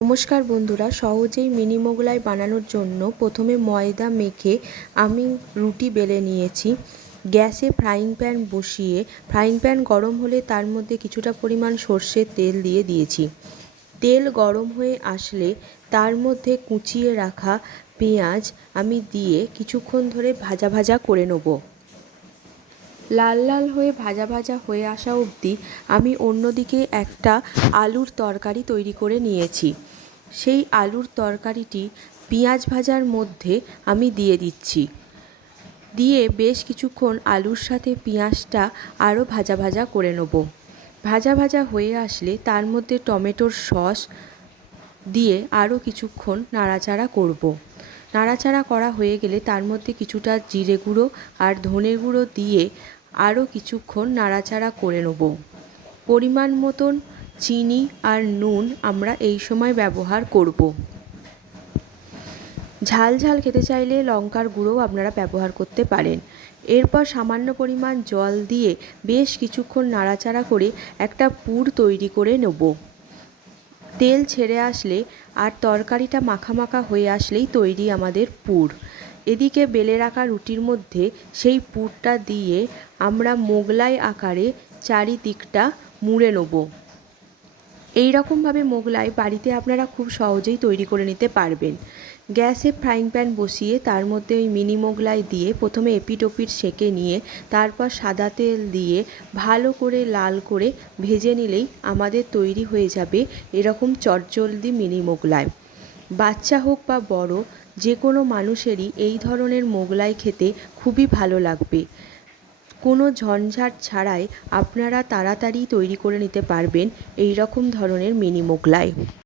নমস্কার বন্ধুরা, সহজেই মিনি মোগলাই বানানোর জন্য প্রথমে ময়দা মেখে আমি রুটি বেলে নিয়েছি। গ্যাসে ফ্রাইং প্যান বসিয়ে, ফ্রাইং প্যান গরম হলে তার মধ্যে কিছুটা পরিমাণ সর্ষের তেল দিয়ে দিয়েছি। তেল গরম হয়ে আসলে তার মধ্যে কুচিয়ে রাখা পেঁয়াজ আমি দিয়ে কিছুক্ষণ ধরে ভাজা ভাজা করে নেব। লাল লাল হয়ে ভাজা ভাজা হয়ে আসা অবধি আমি অন্যদিকে একটা আলুর তরকারি তৈরি করে নিয়েছি। সেই আলুর তরকারিটি পেঁয়াজ ভাজার মধ্যে আমি দিয়ে দিচ্ছি। দিয়ে বেশ কিছুক্ষণ আলুর সাথে পেঁয়াজটা আরও ভাজা ভাজা করে নেব। ভাজা ভাজা হয়ে আসলে তার মধ্যে টমেটোর সস দিয়ে আরও কিছুক্ষণ নাড়াচাড়া করব। নাড়াচাড়া করা হয়ে গেলে তার মধ্যে কিছুটা জিরে গুঁড়ো আর ধনে গুঁড়ো দিয়ে আরও কিছুক্ষণ নাড়াচাড়া করে নেব। পরিমাণ মতন চিনি আর নুন আমরা এই সময় ব্যবহার করব। ঝাল ঝাল খেতে চাইলে লঙ্কার গুঁড়োও আপনারা ব্যবহার করতে পারেন। এরপর সামান্য পরিমাণ জল দিয়ে বেশ কিছুক্ষণ নাড়াচাড়া করে একটা পুর তৈরি করে নেব। তেল ছেড়ে আসলে আর তরকারিটা মাখা মাখা হয়ে আসলেই তৈরি আমাদের পুর। এদিকে বেলে রাখা রুটির মধ্যে সেই পুরটা দিয়ে আমরা মোগলাই আকারে চারিদিকটা মুড়ে নেব। এই রকমভাবে মোগলাই বাড়িতে আপনারা খুব সহজেই তৈরি করে নিতে পারবেন। গ্যাসে ফ্রাইং প্যান বসিয়ে তার মধ্যে ওই মিনি মোগলাই দিয়ে প্রথমে এপিট ওপিট সেঁকে নিয়ে তারপর সাদা তেল দিয়ে ভালো করে লাল করে ভেজে নিলেই আমাদের তৈরি হয়ে যাবে এরকম চটজলদি মিনি মোগলাই। বাচ্চা হোক বা বড় যে কোনো মানুষেরই এই ধরনের মোগলাই খেতে খুবই ভালো লাগবে। কোনো ঝঞ্ঝাট ছাড়াই আপনারা তাড়াতাড়ি তৈরি করে নিতে পারবেন এই রকম ধরনের মিনি মোগলাই।